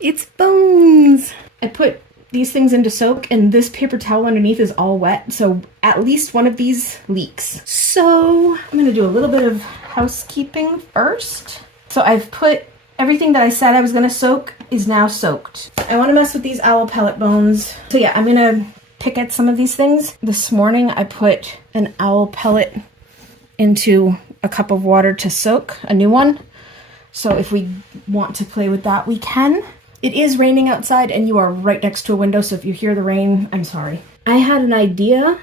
It's bones. I put these things into soak and this paper towel underneath is all wet, so at least one of these leaks. So I'm gonna do a little bit of housekeeping first. So I've put everything that I said I was gonna soak is now soaked. I wanna mess with these owl pellet bones. So yeah, I'm gonna pick at some of these things. This morning I put an owl pellet into a cup of water to soak, a new one. So if we want to play with that, we can. It is raining outside and you are right next to a window, so if you hear the rain, I'm sorry. I had an idea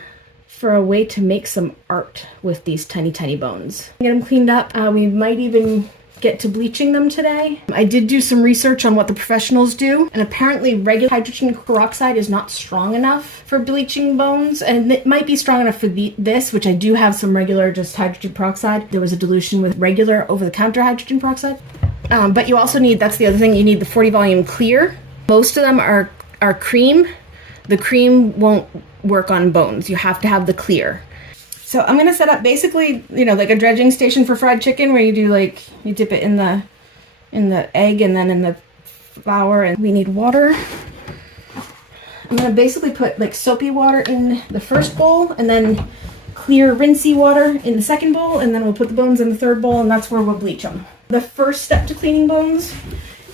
for a way to make some art with these tiny, tiny bones. Get them cleaned up. We might even get to bleaching them today. I did do some research on what the professionals do, and apparently regular hydrogen peroxide is not strong enough for bleaching bones, and it might be strong enough for this, which I do have some regular just hydrogen peroxide. There was a dilution with regular over-the-counter hydrogen peroxide. But you also need, that's the other thing, you need the 40 volume clear. Most of them are cream. The cream won't work on bones. You have to have the clear. So I'm gonna set up basically, like a dredging station for fried chicken, where you do you dip it in the egg and then in the flour, and we need water. I'm gonna basically put soapy water in the first bowl and then clear rinsey water in the second bowl, and then we'll put the bones in the third bowl, and that's where we'll bleach them. The first step to cleaning bones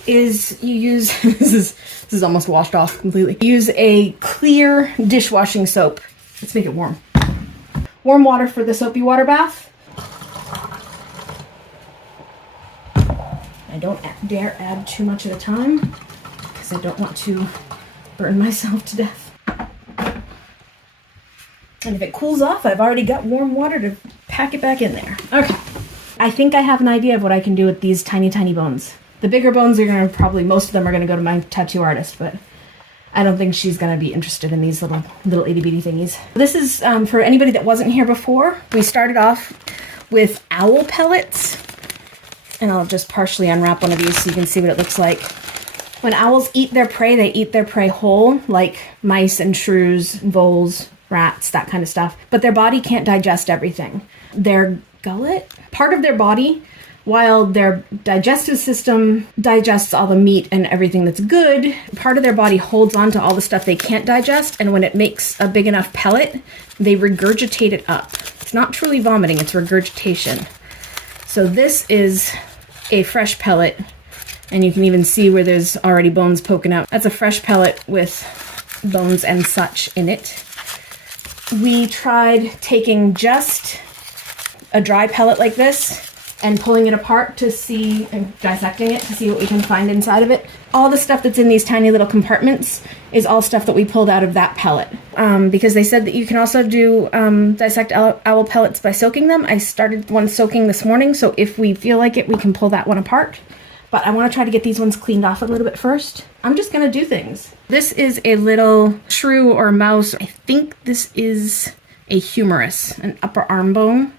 is you use, this is almost washed off completely. Use a clear dishwashing soap. Let's make it warm. Warm water for the soapy water bath. I don't dare add too much at a time because I don't want to burn myself to death. And if it cools off, I've already got warm water to pack it back in there. Okay. I think I have an idea of what I can do with these tiny, tiny bones. The bigger bones are going to probably, most of them are going to go to my tattoo artist, but I don't think she's going to be interested in these little itty bitty thingies. This is for anybody that wasn't here before. We started off with owl pellets, and I'll just partially unwrap one of these so you can see what it looks like. When owls eat their prey, they eat their prey whole, like mice and shrews, voles, rats, that kind of stuff. But their body can't digest everything. Their gullet, part of their body, while their digestive system digests all the meat and everything that's good, part of their body holds on to all the stuff they can't digest, and when it makes a big enough pellet, they regurgitate it up. It's not truly vomiting, it's regurgitation. So this is a fresh pellet, and you can even see where there's already bones poking out. That's a fresh pellet with bones and such in it. We tried taking just a dry pellet like this and pulling it apart to see, and dissecting it to see what we can find inside of it. All the stuff that's in these tiny little compartments is all stuff that we pulled out of that pellet. Because they said that you can also do dissect owl pellets by soaking them. I started one soaking this morning, so if we feel like it, we can pull that one apart. But I want to try to get these ones cleaned off a little bit first. I'm just going to do things. This is a little shrew or mouse. I think this is a humerus, an upper arm bone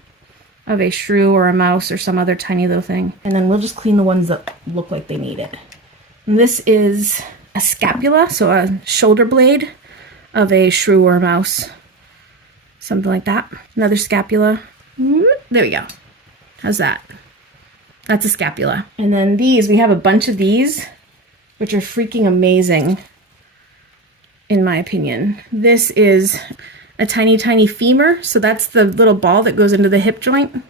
of a shrew or a mouse or some other tiny little thing. And then we'll just clean the ones that look like they need it. And this is a scapula, so a shoulder blade of a shrew or a mouse. Something like that. Another scapula. There we go. How's that? That's a scapula. And then these, we have a bunch of these, which are freaking amazing, in my opinion. This is a tiny, tiny femur. So that's the little ball that goes into the hip joint.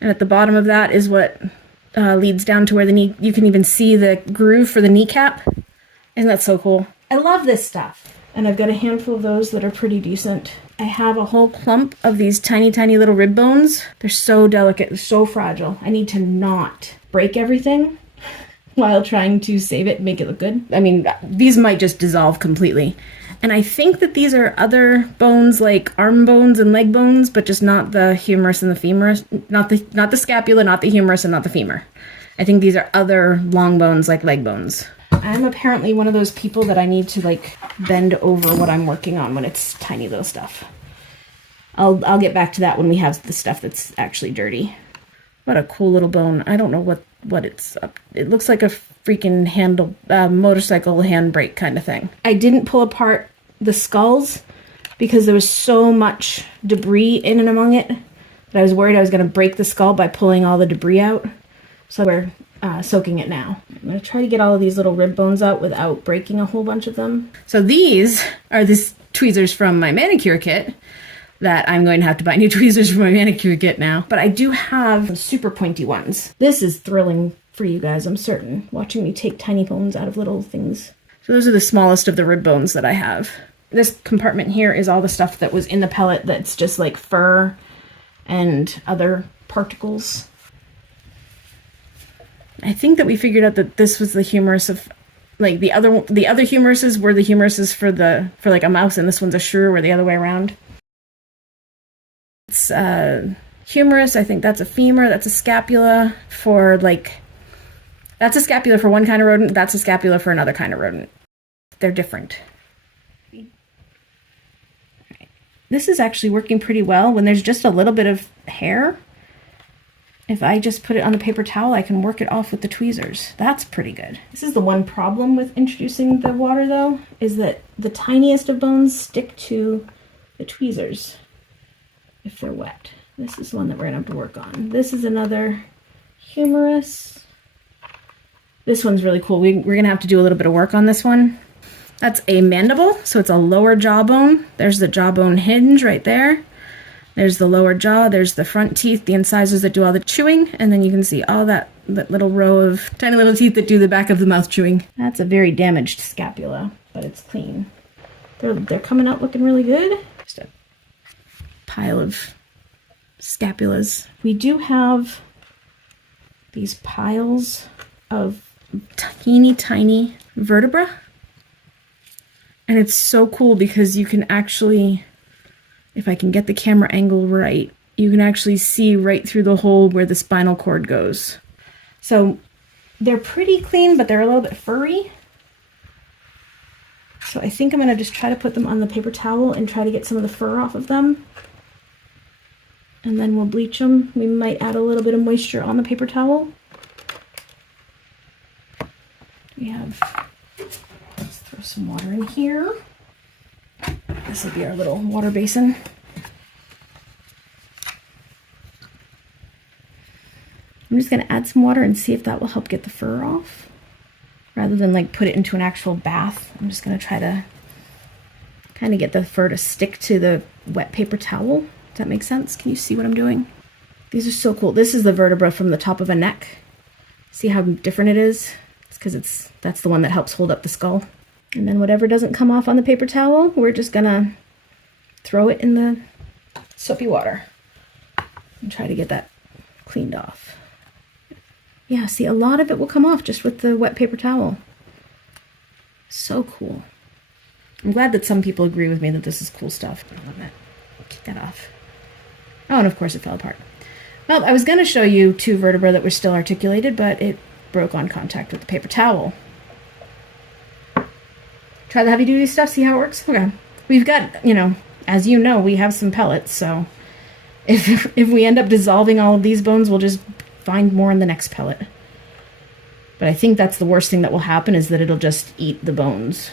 And at the bottom of that is what leads down to where the knee, you can even see the groove for the kneecap. Isn't that so cool? I love this stuff. And I've got a handful of those that are pretty decent. I have a whole clump of these tiny, tiny little rib bones. They're so delicate, they're so fragile. I need to not break everything while trying to save it and make it look good. I mean, these might just dissolve completely. And I think that these are other bones, like arm bones and leg bones, but just not the humerus and the femur. Not the scapula, not the humerus, and not the femur. I think these are other long bones, like leg bones. I'm apparently one of those people that I need to bend over what I'm working on when it's tiny little stuff. I'll get back to that when we have the stuff that's actually dirty. What a cool little bone. I don't know what it's up. It looks like a freaking motorcycle handbrake kind of thing. I didn't pull apart the skulls because there was so much debris in and among it that I was worried I was going to break the skull by pulling all the debris out. So we're soaking it now. I'm going to try to get all of these little rib bones out without breaking a whole bunch of them. So these are the tweezers from my manicure kit that I'm going to have to buy new tweezers for my manicure kit now. But I do have super pointy ones. This is thrilling for you guys, I'm certain, watching me take tiny bones out of little things. So those are the smallest of the rib bones that I have. This compartment here is all the stuff that was in the pellet that's just like fur and other particles. I think that we figured out that this was the humerus of, like, the other humeruses were the humeruses for like a mouse, and this one's a shrew, or the other way around. It's humerus, I think that's a femur, that's a scapula for that's a scapula for one kind of rodent, that's a scapula for another kind of rodent. They're different. This is actually working pretty well when there's just a little bit of hair. If I just put it on the paper towel, I can work it off with the tweezers. That's pretty good. This is the one problem with introducing the water, though, is that the tiniest of bones stick to the tweezers if they're wet. This is the one that we're gonna have to work on. This is another humerus. This one's really cool. We're gonna have to do a little bit of work on this one. That's a mandible, so it's a lower jawbone. There's the jawbone hinge right there. There's the lower jaw, there's the front teeth, the incisors that do all the chewing, and then you can see all that little row of tiny little teeth that do the back of the mouth chewing. That's a very damaged scapula, but it's clean. They're coming out looking really good. Just a pile of scapulas. We do have these piles of teeny tiny vertebra, and it's so cool because you can actually, if I can get the camera angle right, you can actually see right through the hole where the spinal cord goes. So they're pretty clean, but they're a little bit furry. So I think I'm gonna just try to put them on the paper towel and try to get some of the fur off of them. And then we'll bleach them. We might add a little bit of moisture on the paper towel. Let's throw some water in here. This will be our little water basin. I'm just going to add some water and see if that will help get the fur off. Rather than like put it into an actual bath, I'm just going to try to kind of get the fur to stick to the wet paper towel. Does that make sense? Can you see what I'm doing? These are so cool. This is the vertebra from the top of a neck. See how different it is? It's because that's the one that helps hold up the skull. And then whatever doesn't come off on the paper towel, we're just gonna throw it in the soapy water and try to get that cleaned off. Yeah, see, a lot of it will come off just with the wet paper towel. So cool. I'm glad that some people agree with me that this is cool stuff. I love that. Kick that off. Oh, and of course it fell apart. Well, I was gonna show you two vertebrae that were still articulated, but it broke on contact with the paper towel. Try the heavy duty stuff, see how it works? Okay. We've got, as you know, we have some pellets, so if we end up dissolving all of these bones, we'll just find more in the next pellet. But I think that's the worst thing that will happen, is that it'll just eat the bones.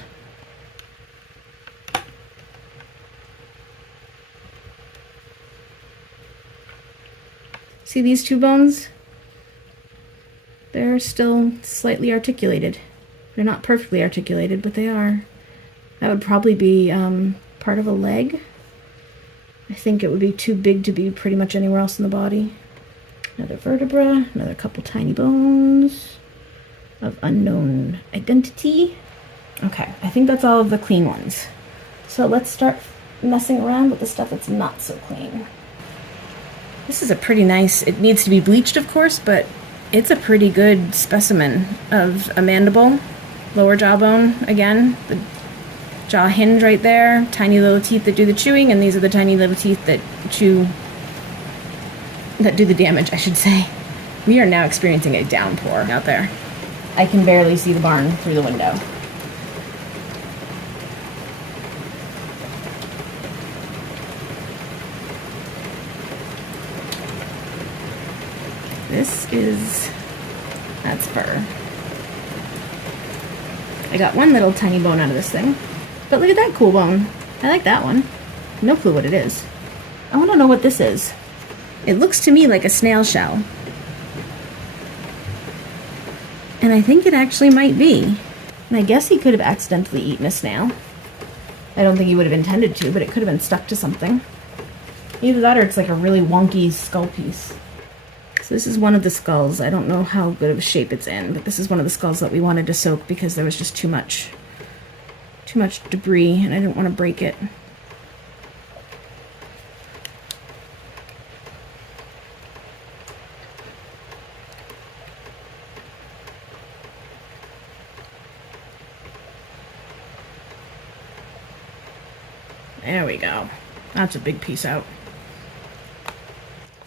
See these two bones? They're still slightly articulated. They're not perfectly articulated, but they are. That would probably be part of a leg. I think it would be too big to be pretty much anywhere else in the body. Another vertebra, another couple tiny bones of unknown identity. Okay, I think that's all of the clean ones. So let's start messing around with the stuff that's not so clean. This is a pretty nice, it needs to be bleached of course, but it's a pretty good specimen of a mandible. Lower jawbone, again, the jaw hinge right there, tiny little teeth that do the chewing, and these are the tiny little teeth that do the damage, I should say. We are now experiencing a downpour out there. I can barely see the barn through the window. That's fur. I got one little tiny bone out of this thing. But look at that cool bone. I like that one. No clue what it is. I want to know what this is. It looks to me like a snail shell. And I think it actually might be. And I guess he could have accidentally eaten a snail. I don't think he would have intended to, but it could have been stuck to something. Either that or it's like a really wonky skull piece. So this is one of the skulls. I don't know how good of a shape it's in, but this is one of the skulls that we wanted to soak because there was just too much debris and I didn't want to break it. There we go. That's a big piece out.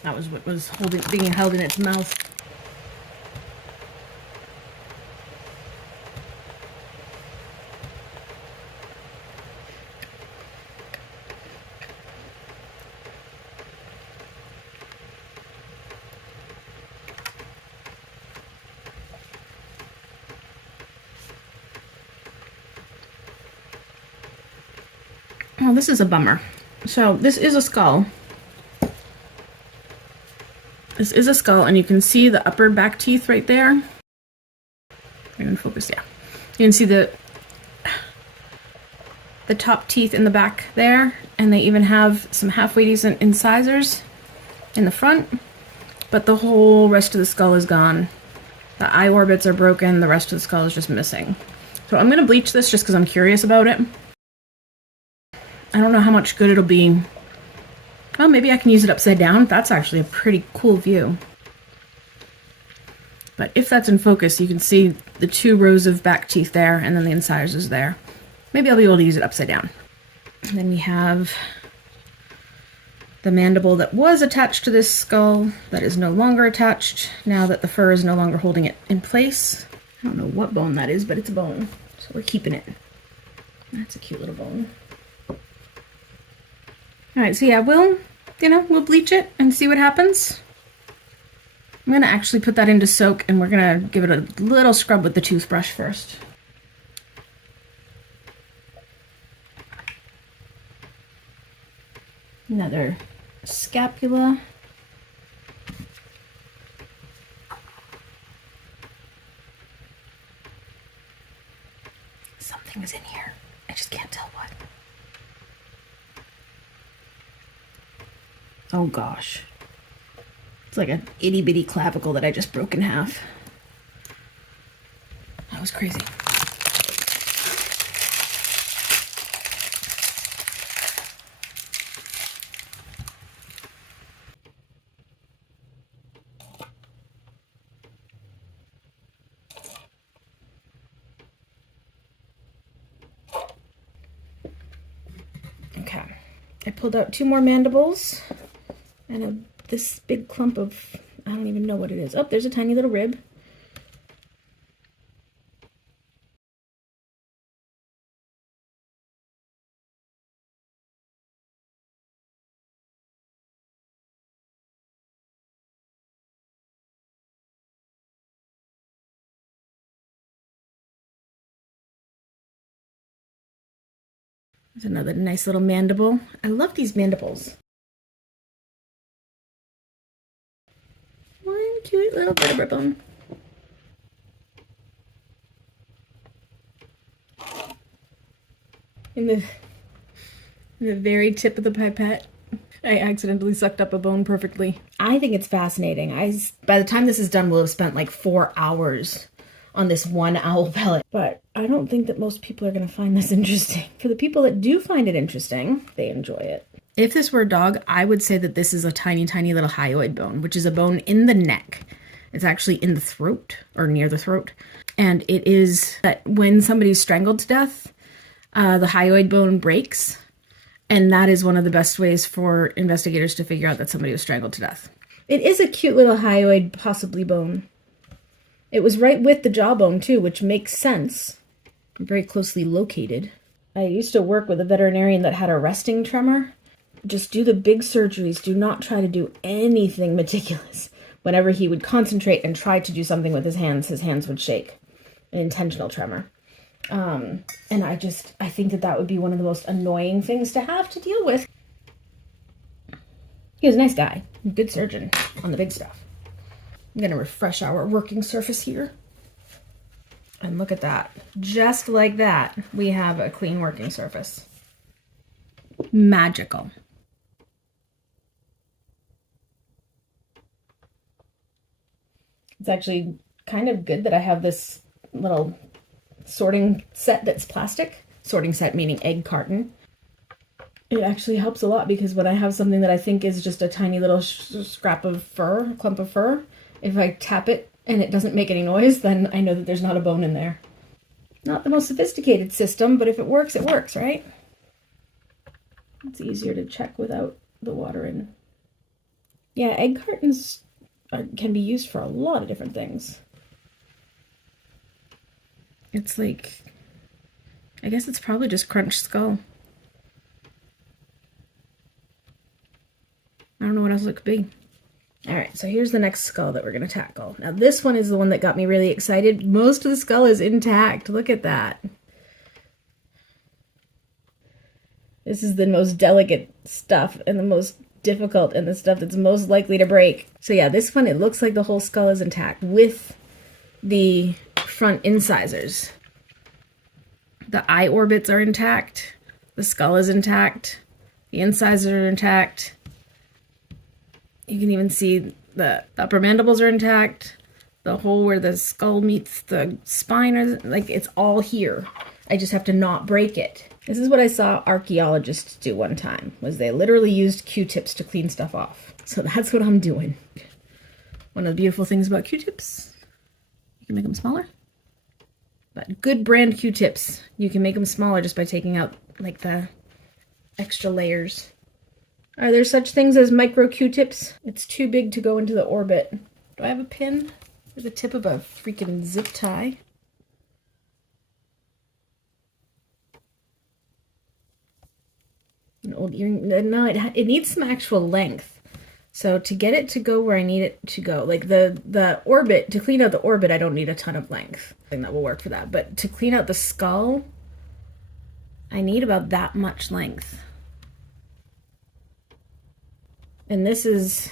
That was what was being held in its mouth. Oh, this is a bummer. So this is a skull. This is a skull, and you can see the upper back teeth right there. I'm gonna focus, yeah. You can see the top teeth in the back there, and they even have some halfway decent incisors in the front, but the whole rest of the skull is gone. The eye orbits are broken, the rest of the skull is just missing. So I'm gonna bleach this just because I'm curious about it. I don't know how much good it'll be. Oh, maybe I can use it upside down. That's actually a pretty cool view. But if that's in focus, you can see the 2 rows of back teeth there, and then the incisors there. Maybe I'll be able to use it upside down. And then we have the mandible that was attached to this skull that is no longer attached now that the fur is no longer holding it in place. I don't know what bone that is, but it's a bone, so we're keeping it. That's a cute little bone. Alright, so yeah, we'll bleach it and see what happens. I'm going to actually put that into soak, and we're going to give it a little scrub with the toothbrush first. Another scapula. Something is in here. I just can't tell what. Oh gosh. It's like an itty bitty clavicle that I just broke in half. That was crazy. Okay. I pulled out 2 more mandibles. And this big clump of, I don't even know what it is. Oh, there's a tiny little rib. There's another nice little mandible. I love these mandibles. One cute little vertebra bone. In the very tip of the pipette, I accidentally sucked up a bone perfectly. I think it's fascinating. By the time this is done, we'll have spent like 4 hours on this one owl pellet. But I don't think that most people are going to find this interesting. For the people that do find it interesting, they enjoy it. If this were a dog, I would say that this is a tiny, tiny little hyoid bone, which is a bone in the neck. It's actually in the throat, or near the throat. And it is that when somebody's strangled to death, the hyoid bone breaks. And that is one of the best ways for investigators to figure out that somebody was strangled to death. It is a cute little hyoid, possibly bone. It was right with the jawbone too, which makes sense. Very closely located. I used to work with a veterinarian that had a resting tremor. Just do the big surgeries. Do not try to do anything meticulous. Whenever he would concentrate and try to do something with his hands would shake. An intentional tremor. And I think that would be one of the most annoying things to have to deal with. He was a nice guy. Good surgeon on the big stuff. I'm going to refresh our working surface here. And look at that. Just like that, we have a clean working surface. Magical. It's actually kind of good that I have this little sorting set that's plastic. Sorting set meaning egg carton. It actually helps a lot because when I have something that I think is just a tiny little scrap of fur, clump of fur, if I tap it and it doesn't make any noise, then I know that there's not a bone in there. Not the most sophisticated system, but if it works, right? It's easier to check without the water in. Yeah, egg cartons can be used for a lot of different things. It's like, I guess it's probably just crunched skull. I don't know what else it could be. All right, so here's the next skull that we're going to tackle. Now this one is the one that got me really excited. Most of the skull is intact. Look at that. This is the most delicate stuff and the most difficult and the stuff that's most likely to break. So yeah, this one, it looks like the whole skull is intact with the front incisors. The eye orbits are intact. The skull is intact. The incisors are intact. You can even see the upper mandibles are intact. The hole where the skull meets the spine, like it's all here. I just have to not break it. This is what I saw archaeologists do one time, was they literally used Q-tips to clean stuff off. So that's what I'm doing. One of the beautiful things about Q-tips, you can make them smaller. But good brand Q-tips, you can make them smaller just by taking out like the extra layers. Are there such things as micro Q-tips? It's too big to go into the orbit. Do I have a pin? There's the tip of a freaking zip tie. An old earring. No, it needs some actual length. So to get it to go where I need it to go, like the orbit, to clean out the orbit, I don't need a ton of length. I think that will work for that. But to clean out the skull, I need about that much length. And this is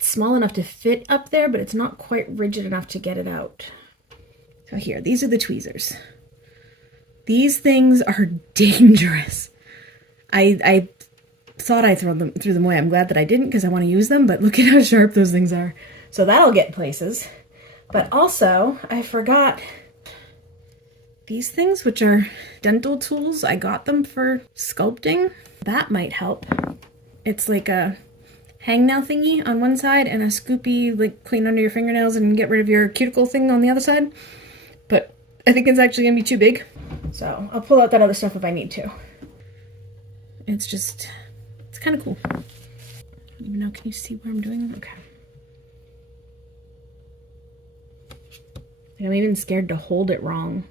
small enough to fit up there, but it's not quite rigid enough to get it out. So here, these are the tweezers. These things are dangerous. I thought I threw them away. I'm glad that I didn't because I want to use them, but look at how sharp those things are. So that'll get places. But also, I forgot these things, which are dental tools. I got them for sculpting. That might help. It's like a hangnail thingy on one side and a scoopy, like clean under your fingernails and get rid of your cuticle thing on the other side. But I think it's actually gonna be too big. So I'll pull out that other stuff if I need to. It's kind of cool. I don't even know, can you see what I'm doing? Okay. I'm even scared to hold it wrong.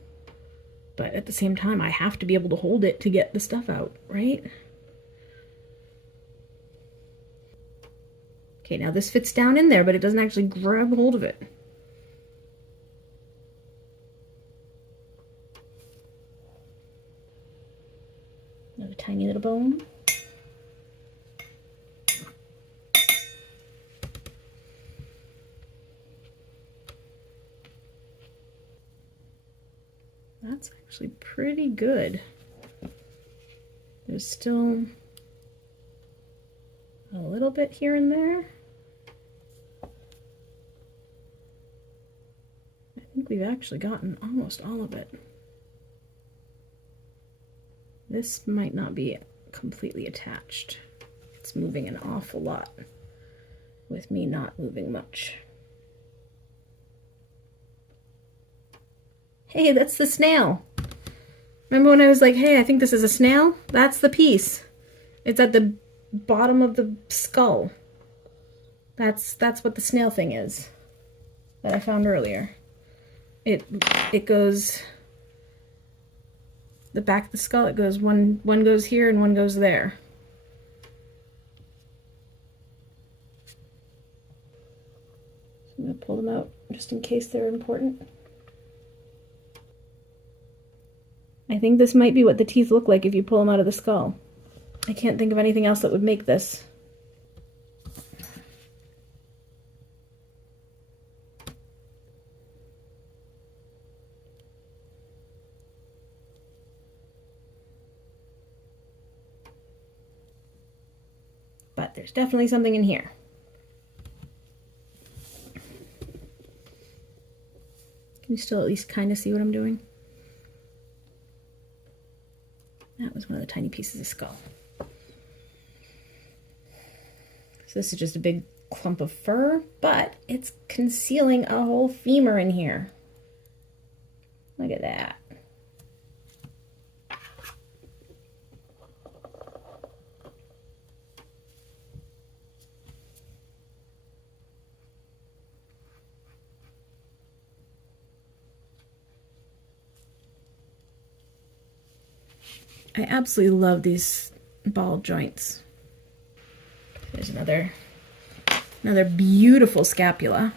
But at the same time, I have to be able to hold it to get the stuff out, right? Okay, now this fits down in there, but it doesn't actually grab hold of it. Another tiny little bone. That's actually pretty good. There's still a little bit here and there. I think we've actually gotten almost all of it. This might not be completely attached. It's moving an awful lot with me not moving much. Hey, that's the snail. Remember when I was like, hey, I think this is a snail? That's the piece. It's at the bottom of the skull. That's what the snail thing is that I found earlier. It goes, the back of the skull, it goes, one goes here and one goes there. So I'm gonna pull them out just in case they're important. I think this might be what the teeth look like if you pull them out of the skull. I can't think of anything else that would make this. there's definitely something in here. Can you still at least kind of see what I'm doing? That was one of the tiny pieces of skull. So this is just a big clump of fur, but it's concealing a whole femur in here. Look at that. I absolutely love these ball joints. There's another beautiful scapula.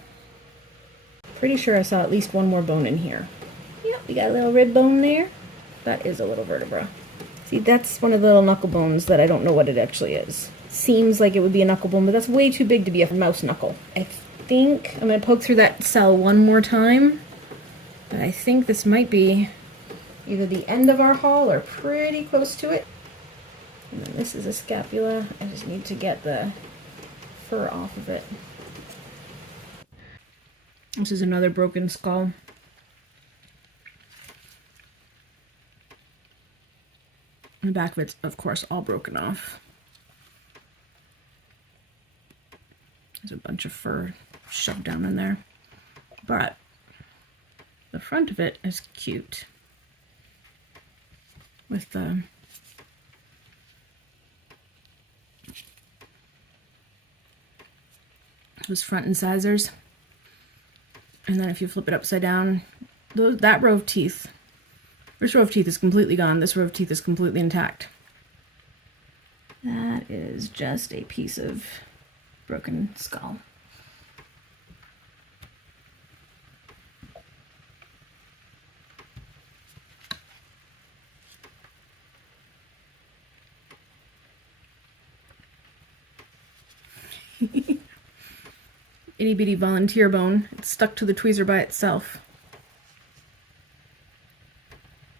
Pretty sure I saw at least one more bone in here. Yep, we got a little rib bone there. That is a little vertebra. See, that's one of the little knuckle bones that I don't know what it actually is. Seems like it would be a knuckle bone, but that's way too big to be a mouse knuckle. I think I'm gonna poke through that cell one more time, but I think this might be either the end of our haul or pretty close to it. And then this is a scapula. I just need to get the fur off of it. This is another broken skull. The back of it's, of course, all broken off. There's a bunch of fur shoved down in there. But the front of it is cute. With the those front incisors. And then if you flip it upside down, that row of teeth, this row of teeth is completely gone. This row of teeth is completely intact. That is just a piece of broken skull. Itty bitty volunteer bone. It's stuck to the tweezer by itself.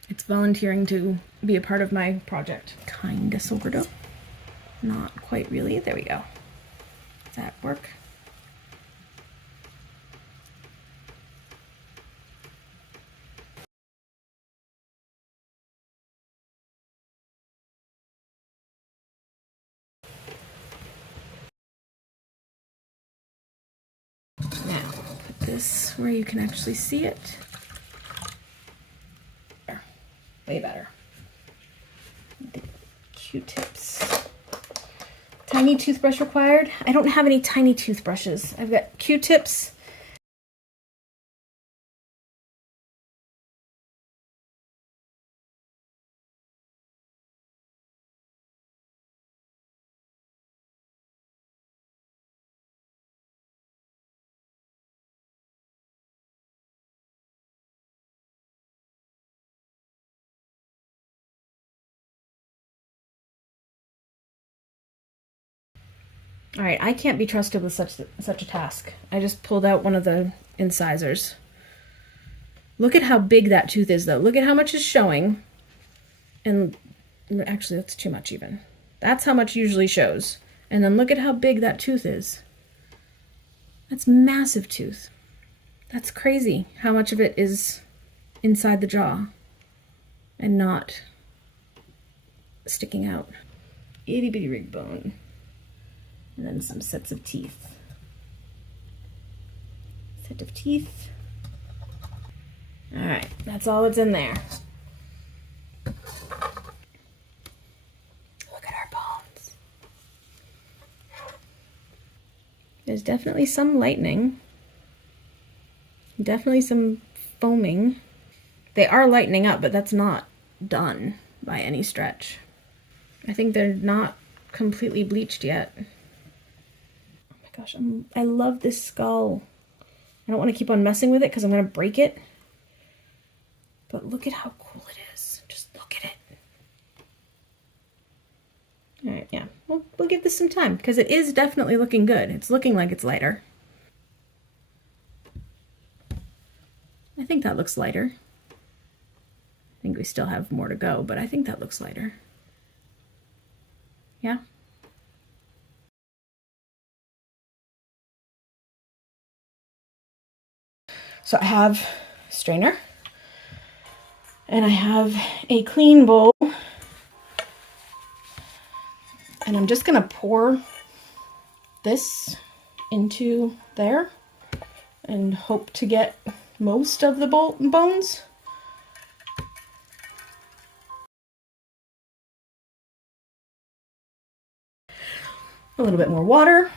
It's volunteering to be a part of my project. Kinda, sorta. Not quite really. There we go. Does that work? Now, put this where you can actually see it. There. Way better. The Q-tips. Tiny toothbrush required. I don't have any tiny toothbrushes. I've got Q-tips. All right, I can't be trusted with such a task. I just pulled out one of the incisors. Look at how big that tooth is, though. Look at how much is showing. And actually, that's too much even. That's how much usually shows. And then look at how big that tooth is. That's massive tooth. That's crazy how much of it is inside the jaw and not sticking out. Itty bitty rig bone. And then some sets of teeth. Set of teeth. All right, that's all that's in there. Look at our bones. There's definitely some lightening. Definitely some foaming. They are lightening up, but that's not done by any stretch. I think they're not completely bleached yet. Gosh, I love this skull. I don't want to keep on messing with it because I'm going to break it. But look at how cool it is. Just look at it. All right, yeah. We'll give this some time because it is definitely looking good. It's looking like it's lighter. I think that looks lighter. I think we still have more to go, but I think that looks lighter. Yeah? So I have a strainer and I have a clean bowl, and I'm just gonna pour this into there and hope to get most of the bones. A little bit more water.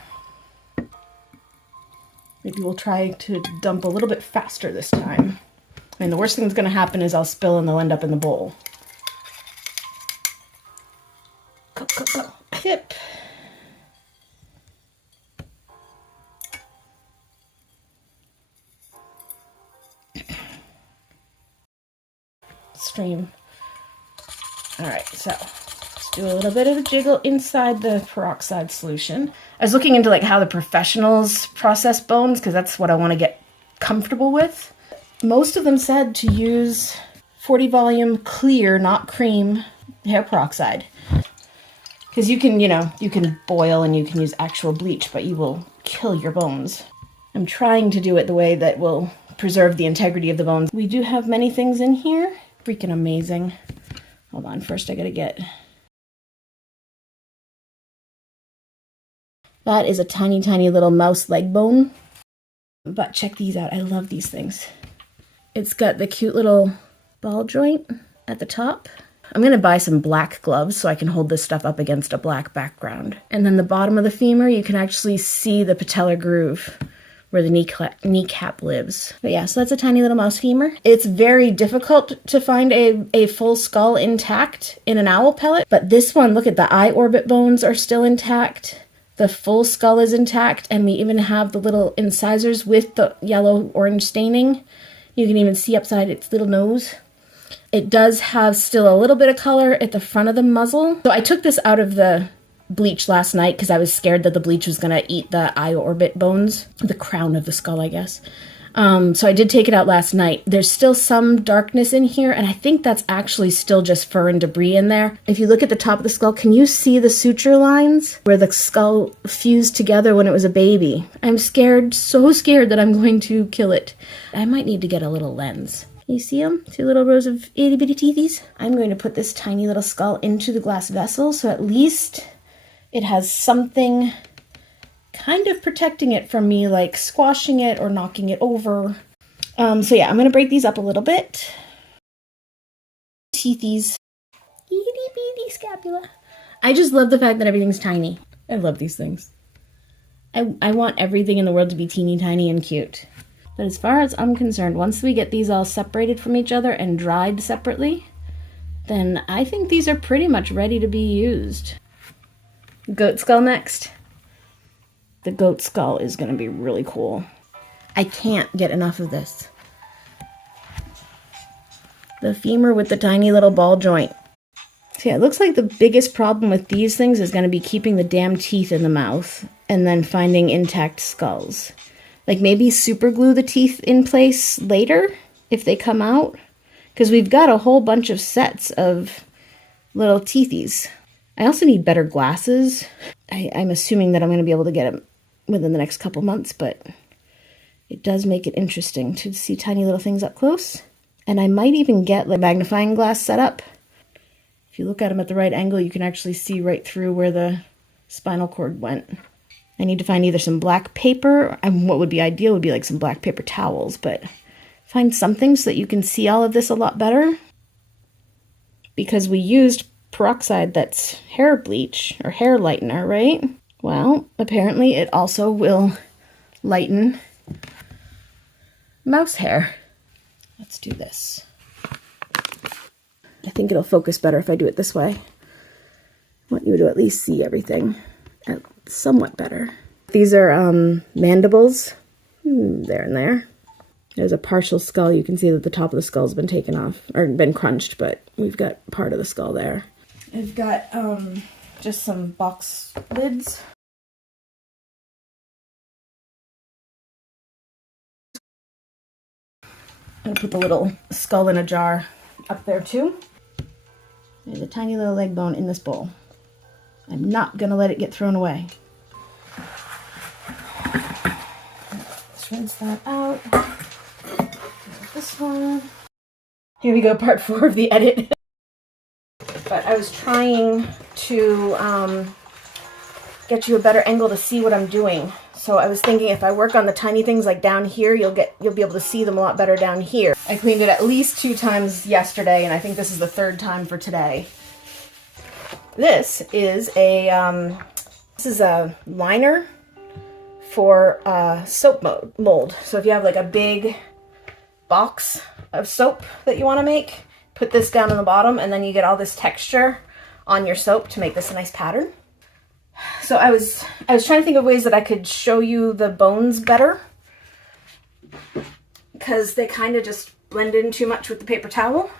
Maybe we'll try to dump a little bit faster this time. I mean, the worst thing that's going to happen is I'll spill and they'll end up in the bowl. Go, go, go. Tip. Stream. All right, so let's do a little bit of a jiggle inside the peroxide solution. I was looking into like how the professionals process bones because that's what I want to get comfortable with. Most of them said to use 40 volume clear, not cream, hair peroxide. Because you can, you can boil and you can use actual bleach, but you will kill your bones. I'm trying to do it the way that will preserve the integrity of the bones. We do have many things in here. Freaking amazing. Hold on, first I gotta get... That is a tiny, tiny little mouse leg bone. But check these out, I love these things. It's got the cute little ball joint at the top. I'm gonna buy some black gloves so I can hold this stuff up against a black background. And then the bottom of the femur, you can actually see the patellar groove where the kneecap lives. But yeah, so that's a tiny little mouse femur. It's very difficult to find a full skull intact in an owl pellet, but this one, look at the eye orbit bones are still intact. The full skull is intact, and we even have the little incisors with the yellow-orange staining. You can even see upside its little nose. It does have still a little bit of color at the front of the muzzle. So I took this out of the bleach last night because I was scared that the bleach was going to eat the eye orbit bones, the crown of the skull, I guess. So I did take it out last night. There's still some darkness in here, and I think that's actually still just fur and debris in there. If you look at the top of the skull, can you see the suture lines where the skull fused together when it was a baby? I'm scared, so scared that I'm going to kill it. I might need to get a little lens. You see them? 2 little rows of itty bitty teethies? I'm going to put this tiny little skull into the glass vessel, so at least it has something kind of protecting it from me, like squashing it or knocking it over. So yeah, I'm going to break these up a little bit. Teethies. Itty bitty scapula. I just love the fact that everything's tiny. I love these things. I want everything in the world to be teeny tiny and cute. But as far as I'm concerned, once we get these all separated from each other and dried separately, then I think these are pretty much ready to be used. Goat skull next. The goat skull is going to be really cool. I can't get enough of this. The femur with the tiny little ball joint. So yeah, it looks like the biggest problem with these things is going to be keeping the damn teeth in the mouth and then finding intact skulls. Like maybe super glue the teeth in place later if they come out. Because we've got a whole bunch of sets of little teethies. I also need better glasses. I'm assuming that I'm going to be able to get them within the next couple months, but it does make it interesting to see tiny little things up close. And I might even get like magnifying glass set up. If you look at them at the right angle, you can actually see right through where the spinal cord went. I need to find either some black paper, and what would be ideal would be like some black paper towels, but find something so that you can see all of this a lot better. Because we used peroxide that's hair bleach or hair lightener, right? Well, apparently it also will lighten mouse hair. Let's do this. I think it'll focus better if I do it this way. I want you to at least see everything somewhat better. These are mandibles. There and there. There's a partial skull. You can see that the top of the skull's been taken off, or been crunched, but we've got part of the skull there. I've got just some box lids. I'm gonna put the little skull in a jar up there too. There's a tiny little leg bone in this bowl. I'm not gonna let it get thrown away. Let's rinse that out. this one. Here we go, part 4 of the edit. But I was trying to get you a better angle to see what I'm doing. So I was thinking if I work on the tiny things like down here, you'll be able to see them a lot better down here. I cleaned it at least 2 times yesterday, and I think this is the 3rd time for today. This is a liner for soap mold. So if you have like a big box of soap that you want to make, put this down on the bottom, and then you get all this texture on your soap to make this a nice pattern. So I was trying to think of ways that I could show you the bones better, because they kind of just blend in too much with the paper towel.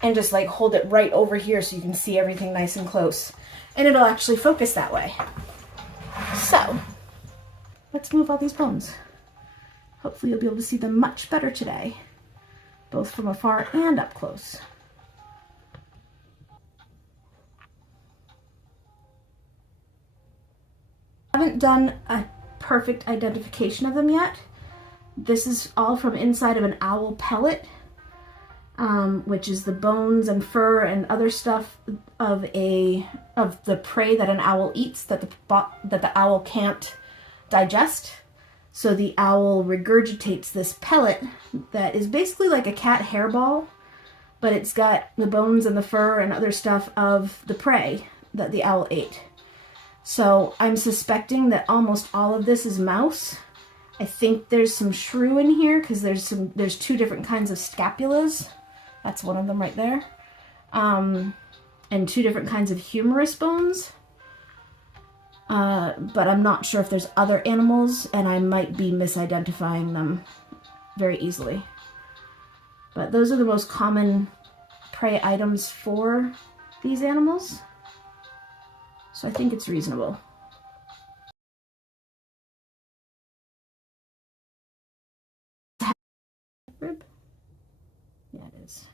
And just like hold it right over here so you can see everything nice and close. And it'll actually focus that way. So, let's move all these bones. Hopefully you'll be able to see them much better today, both from afar and up close. I haven't done a perfect identification of them yet. This is all from inside of an owl pellet, which is the bones and fur and other stuff of the prey that an owl eats that the owl can't digest. So the owl regurgitates this pellet that is basically like a cat hairball, but it's got the bones and the fur and other stuff of the prey that the owl ate. So I'm suspecting that almost all of this is mouse. I think there's some shrew in here because there's 2 different kinds of scapulas. That's one of them right there. And 2 different kinds of humerus bones. But I'm not sure if there's other animals, and I might be misidentifying them very easily. But those are the most common prey items for these animals. So I think it's reasonable. Rib? Yeah, it is.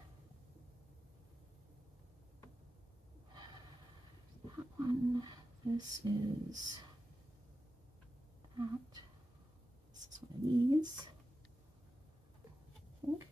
That one. This is that. This is one of these. I think.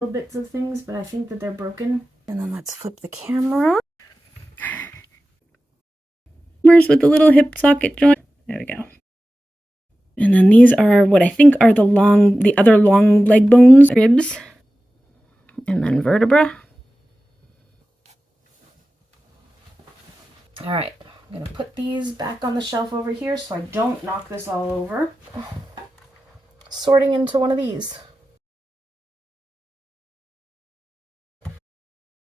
Little bits of things, but I think that they're broken. And then let's flip the camera. Where's with the little hip socket joint? There we go. And then these are what I think are the other long leg bones, ribs, and then vertebra. All right, I'm gonna put these back on the shelf over here so I don't knock this all over. Sorting into one of these.